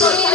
church.